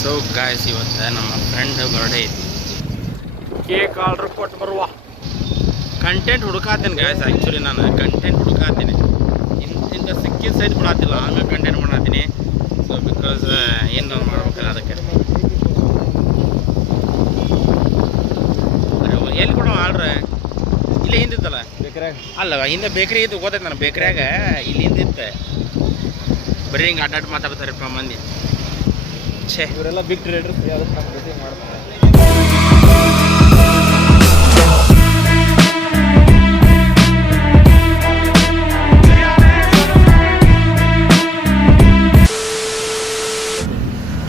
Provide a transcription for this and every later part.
So guys, ಇವತ್ತು ನಮ್ಮ friend birthday ಇತ್ತು. ಕೇಕ್ ಆರ್ಡ್ರ್ ಕೊಟ್ಟು ಬರುವ ಕಂಟೆಂಟ್ ಹುಡುಕಾತೀನಿ ಗಾಯ್ಸ್. ಆ್ಯಕ್ಚುಲಿ ನಾನು ಕಂಟೆಂಟ್ ಹುಡುಕಾತೀನಿ, ಇಂಥ ಸಿಕ್ಕಿದ ಸೈಡ್ ಬಿಡಾತಿಲ್ಲ, ಹಂಗೆ ಕಂಟೆಂಟ್ ಮಾಡತ್ತೀನಿ. ಸೊ ಬಿಕಾಸ್ ಏನು ಮಾಡ್ಬೇಕಲ್ಲ ಅದಕ್ಕೆ. ಎಲ್ಲಿ ಕೊಡೋ ಆರ್ಡ್ರ್? ಇಲ್ಲೇ ಹಿಂದಿತ್ತಲ್ಲ ಬೇಕ್ರಿಯಾಗ. ಅಲ್ಲ, ಹಿಂದೆ ಬೇಕ್ರಿ ಇತ್ತು, ಗೊತ್ತೈತೆ ನಾನು. ಬೇಕ್ರಿಯಾಗ ಇಲ್ಲಿ ಹಿಂದಿತ್ತು. ಬರೀ ಹಿಂಗೆ ಅಡ್ಡಾಡ್ ಮಾತಾಡ್ತಾರಪ್ಪ ಮಂದಿ. ಛೇ, ಇವರೆಲ್ಲ ಬಿಗ್ ಟ್ರೇಡರ್ಸ್, ಯಾವ್ದು ನಮ್ಮ ಜೊತೆ ಮಾಡ್ತಾರೆ.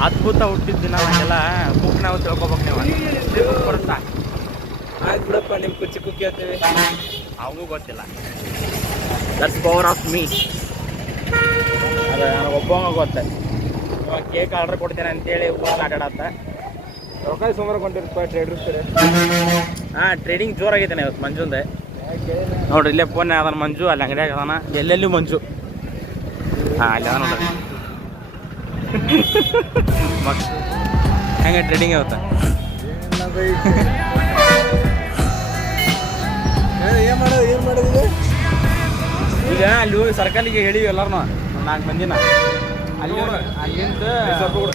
ಅದ್ಭುತ ಹುಟ್ಟಿದ ದಿನ ಎಲ್ಲ ಬುಕ್ ನಾವು ತಿಳ್ಕೊಬೇಕು. ನೀವು ಬುಕ್ ಬರುತ್ತಾ? ಆಯ್ತು ಬಿಡಪ್ಪ, ನಿಮ್ಮ ಕುಚ್ಚಿ ಕುಕ್ಕಿ ಹೇಳ್ತೇವೆ. ಅವನಿಗೂ ಗೊತ್ತಿಲ್ಲ. That's power of me. ಅದು ನನಗೆ ಒಬ್ಬವಂಗ ಗೊತ್ತೆ. ಇವಾಗ ಕೇಕ್ ಆರ್ಡ್ರ್ ಕೊಡ್ತೇನೆ ಅಂತೇಳಿ ಊರಲ್ಲಿ ಆಟಾಡತ್ತ. ರೊಕ್ಕ ಸುಮಾರು ಕೊಂಡಿರ್ಪ ಟ್ರೇಡರ್ಸ್ ಕಡೆ. ಹಾಂ, ಟ್ರೇಡಿಂಗ್ ಜೋರಾಗಿದ್ದಾನೆ ಇವತ್ತು ಮಂಜುಂದೆ. ನೋಡ್ರಿ, ಇಲ್ಲೇ ಫೋನ್ ಅದಾನ ಮಂಜು, ಅಲ್ಲಿ ಅಂಗಡಿಯಾಗ ಅದಾನ. ಎಲ್ಲೆಲ್ಲಿ ಮಂಜು? ಹಾಂ, ಅಲ್ಲಿ ಅದ ನೋಡ್ರಿ. ಹೆಂಗೆ ಟ್ರೇಡಿಂಗ್ ಇವತ್ತು? ಏನು ಮಾಡೋದು ಈಗ ಅಲ್ಲಿ ಹೋಗಿ ಸರ್ಕಲಿಗೆ ಹೇಳಿವಿ ಎಲ್ಲರೂ, ಒಂದು 4 ಮಂದಿನ. ಅಲ್ಲಿ ಅಲ್ಲಿಂದ $500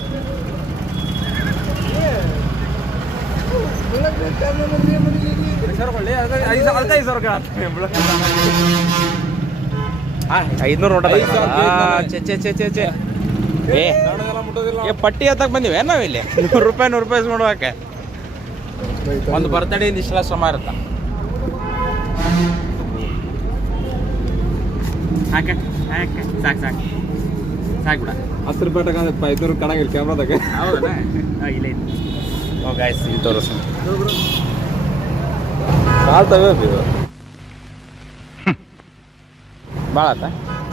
ಪಟ್ಟಿ ಹತ್ತಕ್ಕೆ ಬಂದಿವೆ ನಾವಿಲ್ಲಿ. $100 ಇಸ್ಕೊಂಡು ಒಂದು ಬರ್ತಡೇ ಇಷ್ಟೆಲ್ಲ ಶ್ರಮ ಇರುತ್ತ. ಸಾಕು ಬಿಡ. 10 ರೂಪಾಯಿ ತಗೊಂಡಪ್ಪ, 500 ಕಾಣಂಗಿಲ್ಲ ಕ್ಯಾಮ್ರಾದಾಗ. ಹೌದಾ? ಇಲ್ಲ ಇದು ಗಾಯ್ಸ್, ಇದು ತೋರಿಸ ಸಾಲ್ ತಗೋದು. ಭಾಳ ಆತ.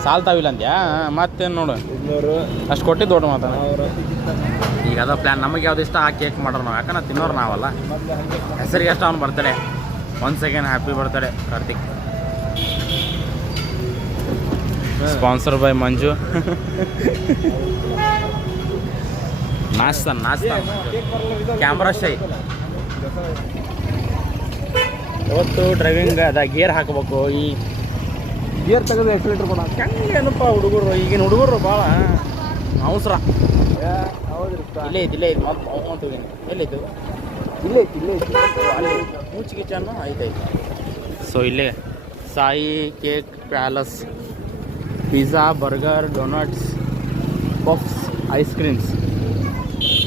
ಸಾಲ್ ತಾವಿಲ್ಲ ಅಂದ್ಯಾ? ಮತ್ತೇನು ನೋಡು, 200 ಅಷ್ಟು ಕೊಟ್ಟಿದ್ದು ದೊಡ್ಡ ಮಾತಾಡ. ಈಗ ಅದ ಪ್ಲ್ಯಾನ್. ನಮಗೆ ಯಾವ್ದು ಇಷ್ಟ ಆ ಕೇಕ್ ಮಾಡೋರು ನಾವು, ಯಾಕಂದ್ರೆ ತಿನ್ನೋರು ನಾವಲ್ಲ. ಹೆಸರಿಗೆ ಎಷ್ಟು ಅವ್ನು birthday. 1 second happy birthday Karthik. Sponsor by Manju. ನಾಚ್ತಾನ ಕ್ಯಾಮ್ರಾ ಶೈ. ಇವತ್ತು ಡ್ರೈವಿಂಗ್ ಅದ ಗೇರ್ ಹಾಕಬೇಕು. ಈ ಗೇರ್ ತೆಗೆದು ಎಕ್ಸಿಲೇಟರ್ ಕೊಡ. ಹೆಂಗೇನಪ್ಪ ಹುಡುಗರು, ಈಗಿನ ಹುಡುಗರು ಭಾಳ ಅವಸರ. ಇಲ್ಲೇ ಐತಿ ಮತ್ತೆ ಎಲ್ಲೈತು? ಇಲ್ಲೇ ಅಲ್ಲಿ ಮೂಚಿಗಿಚ್ಚನ್ನು ಆಯ್ತಾಯ್ತು. ಸೊ ಇಲ್ಲೇ Sai cake palace, pizza, burger, donuts, puffs, ice creams.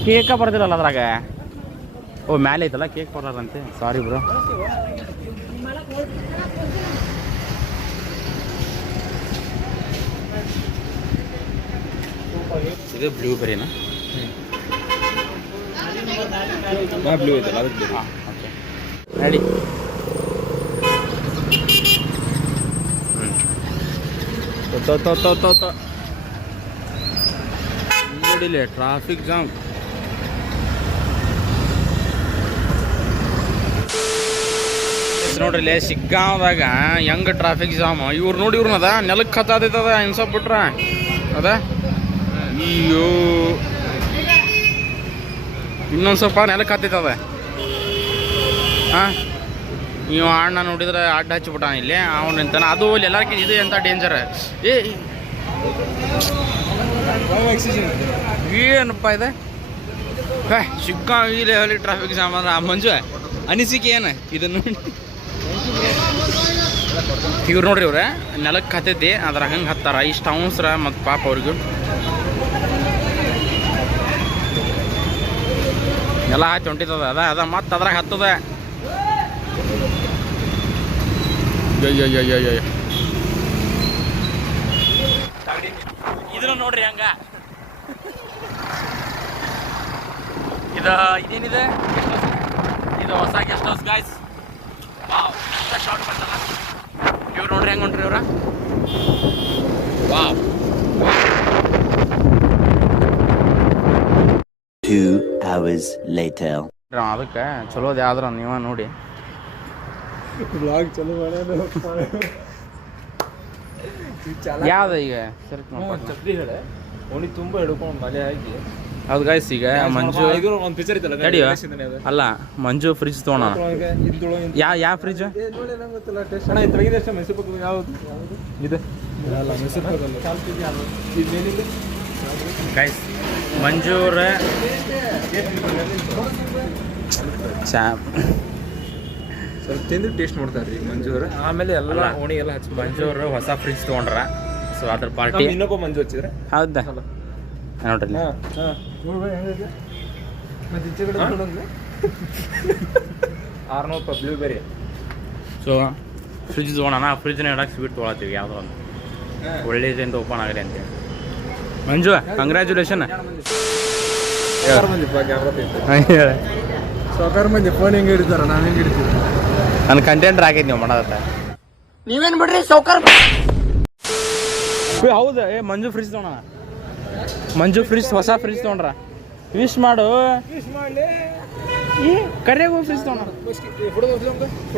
ಕೇಕ ಬರ್ದಿರಲ್ಲ ಅದ್ರಾಗ. ಓ, ಮ್ಯಾಲೆ ಐತಲ್ಲ ಕೇಕ್ ಬರೋದಂತೆ. ಸಾರಿ ಬ್ರೋ. ಇದು ಬ್ಲೂಬೆರಿನಾ? ಬ್ಲೂ ಐತಲ್ಲ ಅದಕ್ಕೆ. ಹಾಂ, ಓಕೆ, ರೆಡಿ. ನೋಡಿಲ್ಲ, ಟ್ರಾಫಿಕ್ ಜಾಮ್. ನೋಡ್ರಿ, ಶಿಗ್ಗಾಂವ್ದಾಗ ಹೆಂಗೆ ಟ್ರಾಫಿಕ್ ಜಾಮ್. ಇವ್ರು ನೋಡಿ, ಇವ್ರನ್ನದ ನೆಲಕ್ಕೆ ಹತ್ತದ ಇನ್ಸಪ್ ಬಿಟ್ರ ಅದ. ಅಯ್ಯೋ, ಇನ್ನೊಂದು ಸ್ವಲ್ಪ ನೆಲಕ್ಕೆ ಹತ್ತದ. ಹಾಂ, ನೀವು ಅಣ್ಣ ನೋಡಿದ್ರೆ ಅಡ್ಡ ಹಚ್ಚಿಬಿಟ್ಟ ಇಲ್ಲಿ. ಅವನು ನಿಂತಾನ. ಅದು ಇಲ್ಲಿ ಎಲ್ಲರಿಗಿಂತ ಇದು ಎಂಥ ಡೇಂಜರ್. ಏನಪ್ಪ ಇದೆ? ಶಿಗ್ಗಾ ಈ ಲೆವೆಲಿ ಟ್ರಾಫಿಕ್ ಜಾಮ್ ಅಂದ್ರೆ ಮಂಜು ಅನಿಸಿಕೆ ಏನು ಇದನ್ನು? ಇವ್ರು ನೋಡ್ರಿ, ಇವ್ರೆ ನೆಲಕ್ಕೆ ಹತ್ತೈತಿ, ಅದ್ರ ಹಂಗೆ ಹತ್ತಾರ. ಇಷ್ಟು ಅವಸರ ಮತ್ತು ಪಾಪ ಅವ್ರಿಗೂ ಎಲ್ಲ ಹಚ್ಚಿ ಹೊಂಟಿತದ. ಅದ ಮತ್ತು ಅದ್ರಾಗ ಹತ್ತದ. ಇದನ್ನು ನೋಡ್ರಿ ಹಂಗ. ಇದೇನಿದೆ? ಇದು ಹೊಸ ಗೆಸ್ಟ್ ಹೌಸ್ ಗಾಯ್ಸ್. ಶಾರ್ಟ್ ಬಂದಲ್ಲ. ಇವ್ರು ನೋಡ್ರಿ ಹೆಂಗೆ ಹೊಂಟ್ರಿ ಇವ್ರ. ವಾವ್. 2 hours later. ಅದಕ್ಕೆ ಚಲೋದು ಯಾವ್ದ್ರ ನೀವ ನೋಡಿ. ಬ್ಲಾಗ್ ಚಲೋ ಮಾಡ್ಯಾನ. ಯಾವ್ದು ಈಗ ಸರಿ ಚಪ್ರಿ ಹೇಳ ಓಣಿ ತುಂಬ ಹಿಡ್ಕೊಂಡು ಮಳೆ ಆಗಿ ಹೌದು ಗಾಯ್ಸ್, ಈಗ ಮಂಜು ಒಂದು ಪಿಕ್ಚರ್ ಇತ್ತಲ್ಲ ತಡಿಯೋ ಅಲ್ಲ, ಮಂಜು ಫ್ರಿಜ್ ತೊಗೊಳ. ಯಾವ ಫ್ರಿಜ್ ಅಣ್ಣ ಇದು ತೆಗಿದೆ ಅಷ್ಟೇ. ಮೈಸೂರು ಪಾಕ್ ಯಾವುದು ಇದೆ ಅಲ್ಲ, ಮೈಸೂರು ಪಾಕ್ ಅಲ್ಲ. ಇದೇನಿದೆ ಗೈಸ್, ಮಂಜೂರ ಸ್ವಲ್ಪ ತಿಂದು ಟೇಸ್ಟ್ ಮಾಡ್ತಾರೆ ಈಗ ಮಂಜೂರು. ಆಮೇಲೆ ಎಲ್ಲ ಓಣಿ ಎಲ್ಲ ಹಚ್ಚಿ ಮಂಜೂರು ಹೊಸ ಫ್ರಿಜ್ ತೊಗೊಂಡ್ರ. ಸೊ ಅದ್ರ ಪಾರ್ಟಿ ಇನ್ನೊಬ್ಬ ಮಂಜು ಹಚ್ಚಿದ್ರೆ ಹೌದಾ ನೋಡ್ರಿ. ಮತ್ತೆ ಈಚೆ ಕಡೆ 600 ಬ್ಲೂಬೆರಿ. ಸೊ ಫ್ರಿಜ್ ತೊಗೊಳೋಣ. ಫ್ರಿಜ್ನ ಇಡಕ್ಕೆ ಸ್ವೀಟ್ ತೊಗೊಳತ್ತೀವಿ ಯಾವುದೋ ಒಂದು ಒಳ್ಳೇದಿಂದ ಓಪನ್ ಆಗಲಿ ಅಂತೇಳಿ. ಮಂಜು ಕಂಗ್ರ್ಯಾಚುಲೇಷನ್. ಸಾಕಾರ ಮಂದಿ ಫೋನ್ ಹೆಂಗೆ ಹಿಡಿತಾರ, ನಾನು ಹೆಂಗೆ ಹಿಡಿತೀವಿ. ನನ್ನ ಕಂಟೆಂಟ್ರ್ ಆಗೈತಿ ನೀವು ಮಾಡೋದತ್ತ. ನೀವೇನ್ ಬಿಡ್ರಿ ಸೌಕರ್. ಹೌದಾ? ಮಂಜು ಫ್ರಿಜ್ ತೊಗೊಳ. ಮಂಜು ಫ್ರಿಜ್ ಹೊಸ ಫ್ರಿಜ್ ತೊಗೊಂಡ್ರ. ವಿಶ್ ಮಾಡು. ಈ ಕರೆಯಾಗ ಫ್ರಿಜ್ ತೊಗೊಂಡ.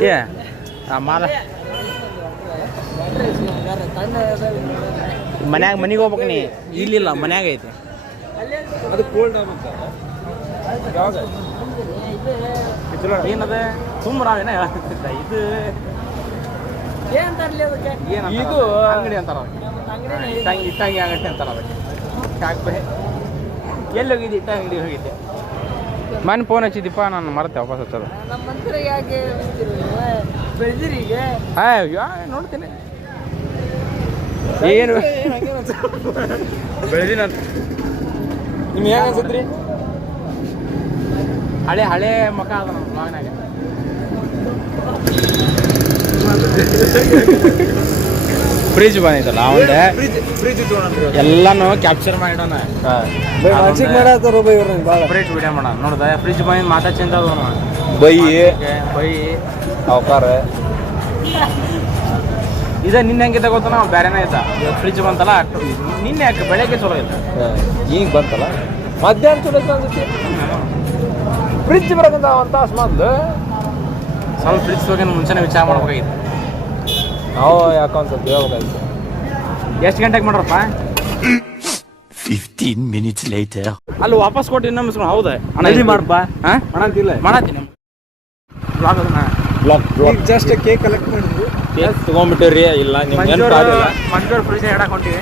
ಏ ಮಾಲ ಮನೆಗೆ ಹೋಗ್ಬೇಕು ನೀ. ಇಲ್ಲಿಲ್ಲ, ಮನ್ಯಾಗ ಐತಿ. ಅದು ಕೋಲ್ಡ್ ಆಗುತ್ತೆ. ಯಾವಾಗ ಏನದ ತುಂಬರಾವೇನ ಹೇಳ್ತಿದ್ದ. ಇದು ಇದು ಅಂಗಡಿ ಅಂತಾರ. ಇಟ್ಟಂಗಿ ಅಂಗಡಿ ಅಂತಾರ ಅದಕ್ಕೆ. ಎಲ್ಲಿ ಹೋಗಿದ್ದೆ? ಇಟ್ಟ ಅಂಗಡಿ ಹೋಗಿದ್ದೆ. ಮನೆ ಫೋನ್ ಹಚ್ಚಿದ್ದೀಪ್ಪ, ನಾನು ಮರತೆ ವಾಪಸ್ ಹಚ್ಚೋದು. ನೋಡ್ತೀನಿ ಏನು ಬೆಳೆದಿನ. ನಿಮ್ಗೆ ಹೆಂಗೆ ಅನ್ಸತ್ರಿ? ಹಳೆ ಮಕ ಅದ ನಮ್ಮ ಬ್ಲಾಗ್ನಾಗ. ಫ್ರಿಜ್ ಬಂದೈತಲ್ಲ ಅವಂದೆ, ಎಲ್ಲಾನು ಕ್ಯಾಪ್ಚರ್ ಮಾಡಿಡೋಣ. ಸಪ್ರೇಟ್ ವಿಡಿಯೋ ಮಾಡೋಣ. ನೋಡ್ದ ಫ್ರಿಜ್ ಬಂದು ಮಾತಾ ಚೇಂಜ್ ಆದವನು. ಬೈ ಅವಕಾರ ಇದ ನಿನ್ನೆ ಹೆಂಗಿದ್ದ ಗೊತ್ತ? ನಾವು ಬೇರೆನೇ ಆಯ್ತಾ ಫ್ರಿಜ್ ಬಂತಲ್ಲ. ನಿನ್ನೆ ಯಾಕೆ ಬೆಳಗ್ಗೆ ಚಲೋ ಐತೆ, ಈಗ ಬಂತಲ್ಲ ಮಧ್ಯಾಹ್ನ ಚಲೋ ಅನ್ಸುತ್ತೆ. ಫ್ರಿಜ್ ಬರೋದಂತ ಒಂದು ತಾಸು ಮೊದಲು ಸ್ವಲ್ಪ ಫ್ರಿಜ್ ಬಗ್ಗೆ ಮುಂಚೆನೇ ವಿಚಾರ ಮಾಡ್ಬೇಕಾಗಿತ್ತು. ನಾವು ಯಾಕೆ ಅನ್ಸುತ್ತೆ ಹೇಳ್ಬೇಕಾಗಿತ್ತು. ಎಷ್ಟು ಗಂಟೆಗೆ ಮಾಡ್ರಪ್ಪ? 15 minutes later. ಅಲ್ಲಿ ವಾಪಸ್ ಕೊಟ್ಟು ಇನ್ನೊಮ್ಮೆ. ಹೌದಾ ಮಾಡಪ್ಪ. ಮಾಡಂತಿಲ್ಲ, ಮಾಡತ್ತೀನಿ ಬ್ಲಾಗ್. ಅದನ್ನ ಬ್ಲಾಗ್ ಜಸ್ಟ್ ಕೇಕ್ ಕಲೆಕ್ಟ್ ಮಾಡಿದ್ವಿ. ಕೇಕ್ ತೊಗೊಂಡ್ಬಿಟ್ಟಿರಿ. ಇಲ್ಲ ಮಂಜೂರ್ ಫ್ರಿಜ್ ಹೇಳಕ್ ಹೊಂಟಿವಿ.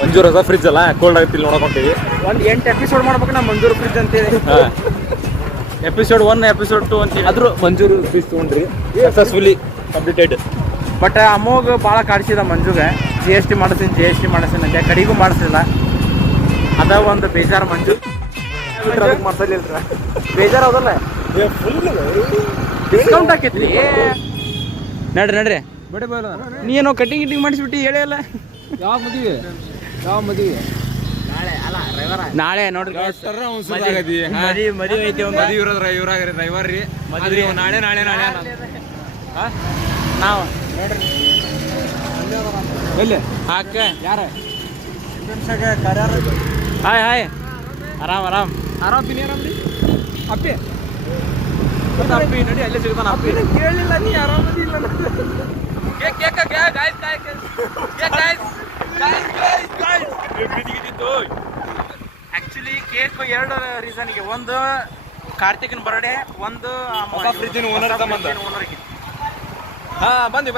ಮಂಜೂರ್ ಹೊಸ ಫ್ರಿಜ್ ಅಲ್ಲ, ಕೋಲ್ಡ್ ಆಗ್ತಿಲ್ಲ ನೋಡಕ್ ಹೊಂಟಿವಿ. ಒಂದು 8 ಎಪಿಸೋಡ್ ಮಾಡ್ಬೇಕು ನಾ ಮಂಜೂರ್ ಫ್ರಿಜ್ ಅಂತೇಳಿ. ಎಪಿಸೋಡ್ 1, ಎಪಿಸೋಡ್ 2 ಅಂತೀವಿ. ಆದ್ರೂ ಮಂಜೂರು ಫ್ರಿಜ್ ತೊಗೊಂಡ್ರಿ, ಸಕ್ಸಸ್ಫುಲಿ ಕಂಪ್ಲೀಟೆಡ್. ಬಟ್ ಅಮೋಘ ಭಾಳ ಕಾಡಿಸಿದ ಮಂಜುಗೆ. GST ಮಾಡಿಸ್ತೀನಿ ಅಂತ ಕಡೆಗೂ ಮಾಡಿಸಿಲ್ಲ. ಅದ ಒಂದು ಬೇಜಾರು ಮಂಜು. ಮಾಡ್ಸಲಿಲ್ಲ ಬೇಜಾರು ಅದಲ್ಲ, ಡಿಸ್ಕೌಂಟ್ ಹಾಕೈತ್ರಿ. ನಡ್ರಿ ಬಡ ಬರ. ನೀನೋ ಕಟಿಂಗ್ ಮಾಡಿಸ್ಬಿಟ್ಟು ಹೇಳೇ ಇಲ್ಲ. ಯಾವ ಮದುವೆ ನಾಳೆ ನೋಡ್ರಿ ಮದುವೆ ಐತಿ. ರವಿವಾರ ರೀ ನಾಳೆ ನಾವು ಎಲ್ಲಿ ಹಾಕ ಯಾರ ಹಾಯ್ ಆರಾಮ್ ಆರಾಮ್ತೀನಿ. ಆರಾಮ್ರಿ ಅಪ್ಪಿ ಅಪ್ಪಿ ನಡಿ, ಅಲ್ಲೇ ಸಿಗ್ತಾನ. ಅಪ್ಪಿ ಕೇಳಿಲ್ಲ ನೀ ಆರಾಮದಿಲ್ಲ. Actually cake 2 ರೀಸನ್ಗೆ. ಒಂದು ಕಾರ್ತಿಕ್ನ ಬರ್ಡೇ, ಒಂದು ಫ್ರಿಜ್ಜಿನ ಓನರ್ ಓನರ್ಗೆ. ಬಂದಿ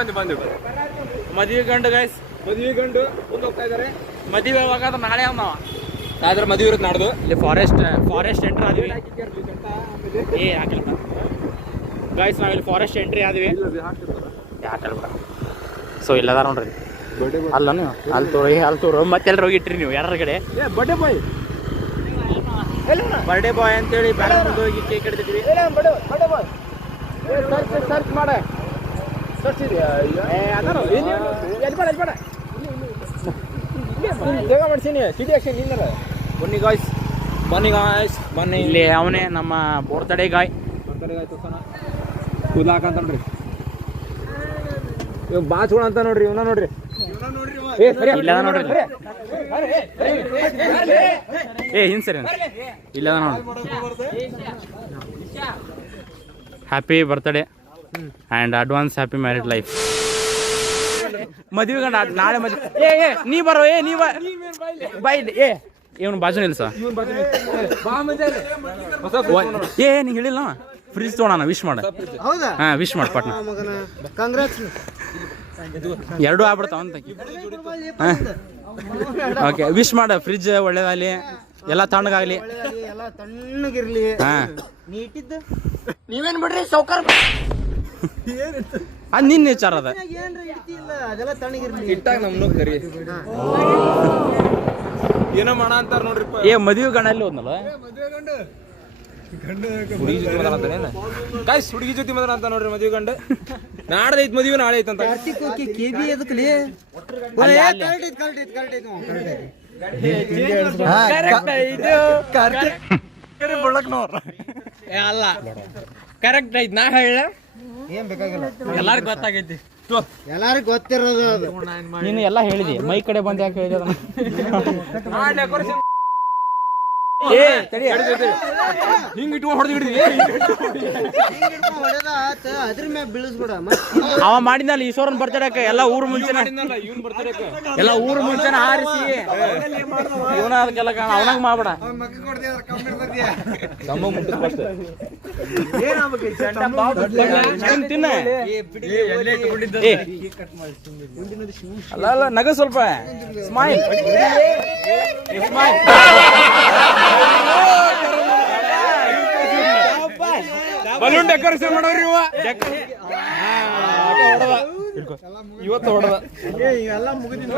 ಮದುವೆ ಗಂಡು ಗೈಸ್, ಮದುವೆ ಗಂಡು ಮುಂದೆ ಹೋಗ್ತಾ ಇದಾರೆ. ಮದುವೆ ಯಾವಾಗ? ನಾಳೆ ಅವ ಆದ್ರೆ ಮದುವೆ ಇರುತ್ತೆ ನಾಡ್ದು. ಇಲ್ಲಿ ಫಾರೆಸ್ಟ್ ಎಂಟ್ರಿ ಆದ್ವಿ. ಹಾಕಿಲ್ಲ ಗೈಸ್, ನಾವಿಲ್ಲಿ ಫಾರೆಸ್ಟ್ ಎಂಟ್ರಿ ಆದ್ವಿ. ಯಾಕಲ್ಬೇಡ. ಸೊ ಇಲ್ಲದ ನೋಡ್ರಿ ಅಲ್ಲ, ನೀವು ಅಲ್ಲಿ ತೋರು ಮತ್ತೆ ಎಲ್ಲರೂ ಹೋಗಿ ಇಟ್ರಿ ನೀವು ಯಾರ ಕಡೆ. ಬರ್ಡೇ ಬಾಯ್ ಅಂತೇಳಿ ಬೇರೆ ಹೋಗಿ ಕೇಕ್ ಹಿಡ್ತಿದ್ವಿ. ಸರ್ಚ್ ಮಾಡ ಬೇಗ ಮಾಡ್ಸೀನಿ. City action ನಿಂದರ. ಬನ್ನಿ ಗಾಯ್ಸ್, ಬನ್ನಿ. ಇಲ್ಲಿ ಅವನೇ ನಮ್ಮ ಬೋರ್ತಡೇ ಗಾಯ್. ಕೂದಾಕ ನೋಡ್ರಿ, ಇವ್ ಬಾಚ್ಗಳು ಅಂತ ನೋಡ್ರಿ. ಇವನ ನೋಡ್ರಿ, ಇಲ್ಲ ನೋಡ್ರಿ. ಹಿಂಗ್ ಸರಿ ಇಲ್ಲ ನೋಡ್ರಿ. Happy birthday and advance happy married life. ಮದುವೆ ಗಂಡ ನಾಳೆ ಮದುವೆ. ನೀ ಬರೋ. ನೀ ಬಾಯ್. ಇವನು ಬಾಜು ನಿಲ್ಸ ಏ ನಿಂಗೆ ಹೇಳಿಲ್ಲ ಫ್ರಿಜ್ ತೊಗೊಳೋಣ ವಿಶ್ ಮಾಡ ಹಾಂ ವಿಶ್ ಮಾಡಿ ಪಟ್ನ ಎರಡೂ ಆಗ್ಬಿಡ್ತಾವ ಅಂತ ಹಾಂ ಓಕೆ ವಿಶ್ ಮಾಡ ಫ್ರಿಜ್ ಒಳ್ಳೇದಾಗಲಿ ಎಲ್ಲ ತಣ್ಣಗಾಗಲಿ ಹಾಂ ನೀವೇನ್ ಬಿಡ್ರಿ ಸೌಕರ್ ಅದು ನಿನ್ನ ವಿಚಾರ ಅದ ಇಟ್ಟಾಗ ನಮ್ನು ಕರಿ ಏನೋ ಮಾಡ ಅಂತಾರ ನೋಡ್ರಿ ಏ ಮದುವೆ ಗಂಡಲ್ಲಿ ಹೋದ್ನಲ್ಲ ಹುಡುಗಿ ಜೊತೆ ಮಾತಾಡ್ತಾನೆ ಗಾಯ್ಸ್ ಹುಡುಗಿ ಜೊತೆ ಮಾತಾಡ ಅಂತ ನೋಡ್ರಿ ಮದುವೆ ಗಂಡ ನಾಡ್ದೈತ್ ಮದುವೆ ನಾಳೆ ಐತಂತ ಅಲ್ಲ ಕರೆಕ್ಟ್ ಐತಿ ನಾ ಹೇಳ ಏನ್ ಬೇಕಾಗಿಲ್ಲ ಎಲ್ಲಾರ್ಗು ಗೊತ್ತಾಗೈತಿ ಎಲ್ಲಾರಿಗೂ ಗೊತ್ತಿರೋದು ಅದು. ನೀನು ಎಲ್ಲ ಹೇಳಿದಿ ಮೈ ಕಡೆ ಬಂದು ಯಾಕೆ ಹೇಳಿದೆ ಅದನ್ನ? ಏ ತಡಿ ಹಿಂಗ್ ಇಟ್ಕೊಂಡು ಹೊಡೆದು ಹಿಡಿದಿ ಹೊಡೆದ ಆತ ಅದ್ರ ಮ್ಯಾಗ ಬೀಳಿಸ್ಬಿಡ ಅವ ಮಾಡಿದ್ನಲ್ಲ ಈಶ್ವರನ್ ಬರ್ತಡಕ ಎಲ್ಲ ಊರು ಮುಂಚೆನ ಇವನ್ ಬರ್ತಾರೆ ಎಲ್ಲ ಊರು ಮುಂಚೆನ ಹಾರಿಸಿ ಇವನ ಅದಕ್ಕೆಲ್ಲ ಕಾಣ ಅವನಾಗ ಮಾಡ್ಬೇಡ ತಮ್ಮ ಮುಟ್ಟಿದ್ ಫಸ್ಟ್ ತಿನ್ನ ಏ, ಅಲ್ಲ ಅಲ್ಲ ನಗ ಸ್ವಲ್ಪ ಸ್ಮೈಲ್ ಸ್ಮೈಲ್ ಬಲೂನ್ ಡೆಕೋರೇಷನ್ ಮಾಡೋರಿ ಇವತ್ತು ಹೊಡೆದ ಇವೆಲ್ಲ ಮುಗಿದಿಲ್ಲ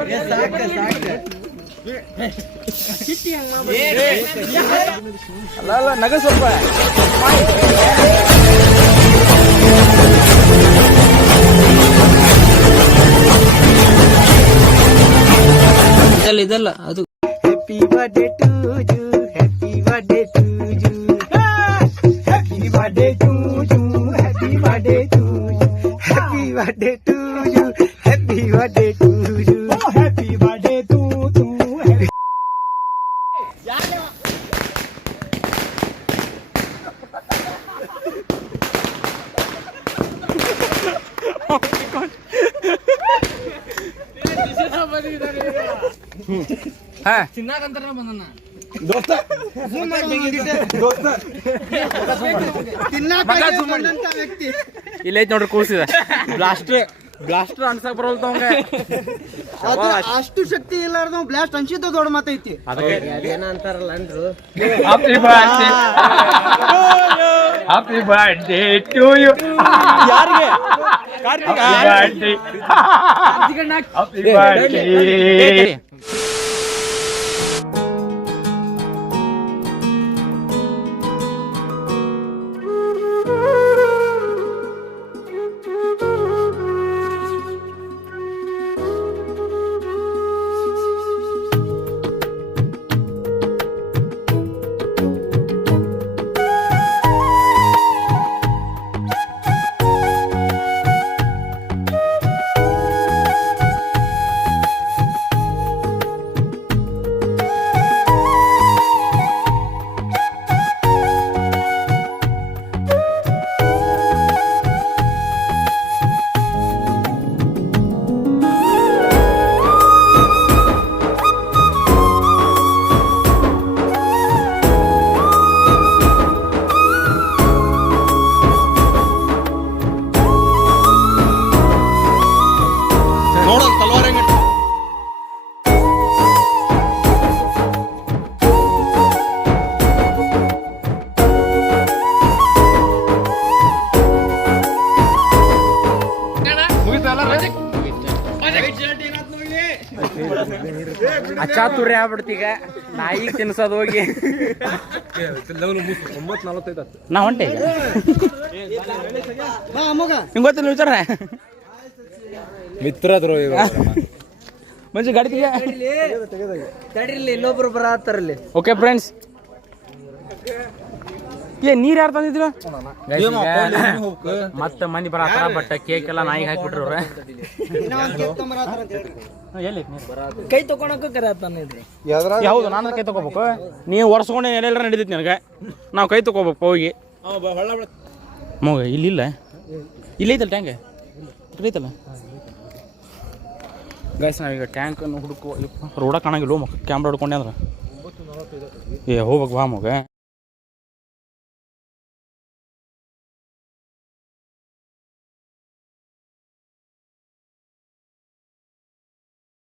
ಅಲ್ಲ ಅಲ್ಲ ನಗ ಸ್ವಲ್ಪ ಇದಲ್ಲ ಅದು happy birthday to you happy birthday to you happy birthday to you happy birthday to you happy birthday to you happy birthday to you happy birthday to you ಹಾ ತಿನ್ನಾಕಂತಾರ ಬಂದನ್ನ ವ್ಯಕ್ತಿ ಇಲ್ಲೈತ್ ನೋಡ್ರಿ ಕೂಸಿದ ಬ್ಲಾಸ್ಟರ್ ಅನ್ಸಕ್ ಬರೋಲ್ತ ಅವಂಗ ಅಷ್ಟು ಶಕ್ತಿ ಇಲ್ಲಾರ್ದ ಬ್ಲಾಸ್ಟ್ ಅನ್ಸಿದ್ದು ದೊಡ್ಡ ಮಾತೈತಿ ಅದಕ್ಕೆ ಏನ ಅಂತಾರಲ್ಲ ಅಂದ್ರು ಹ್ಯಾಪಿ ಬರ್ಡೇ ಟು ಯು ಯಾರಿಗೆ ಕಾರ್ತಿಕ್ ಹ್ಯಾಪಿ ಬರ್ಡೇ ಅಚಾತುರ್ಯ ಆಗ್ಬಿಡ್ತೀಗ ನಾಯಿಗೆ ತಿನ್ಸೋದು ಹೋಗಿ 9:45 ನಾ ಹೊಂಟೆ ಈಗ ಹಿಂಗೆ ಗೊತ್ತಿಲ್ಲ ವಿಚಾರ ಮಿತ್ರದ್ರು ಮಂಜು ಗಾಡಿಗೆ ತಡಿರ್ಲಿ ಇನ್ನೊಬ್ರು ಬರತ್ತಾರಲ್ಲಿ ಓಕೆ ಫ್ರೆಂಡ್ಸ್ ಏ ನೀರು ಯಾರು ತಂದಿದ್ರು ಮತ್ತೆ ಮಂದಿ ಬರತ್ತಾರ ಬಟ್ ಕೇಕ್ ಎಲ್ಲ ನಾಯಿಗೆ ಹಾಕ್ಬಿಟ್ರು ಅವ್ರ ಎಲ್ಲಿ ಕೈ ತಕೊಳಕ ಕರೆಯತ್ತಾನ ಯಾವುದು ನಾನು ಕೈ ತಗೋಬೇಕು ನೀವು ಒರೆಸ್ಕೊಂಡು ಎಲ್ಲೆಲ್ಲ ನಡೀತೈತಿ ನನಗೆ ನಾವು ಕೈ ತಗೋಬೇಕು ಹೋಗಿ ಮಗ ಇಲ್ಲಿಲ್ಲ ಇಲ್ಲೈತಲ್ಲ ಟ್ಯಾಂಕ್ ಇಲ್ಲೈತಲ್ಲ ಗೈಸ್ ನಾವೀಗ ಟ್ಯಾಂಕನ್ನು ಹುಡುಕುವ ರೋಡ ಕಾಣಂಗಿಲ್ಲ ಮಕ್ಕ ಕ್ಯಾಮ್ರಾ ಹಿಡ್ಕೊಂಡೆ ಅಂದ್ರೆ ಏ ಹೋಗ್ಬೇಕು ಬಾ ಮಗ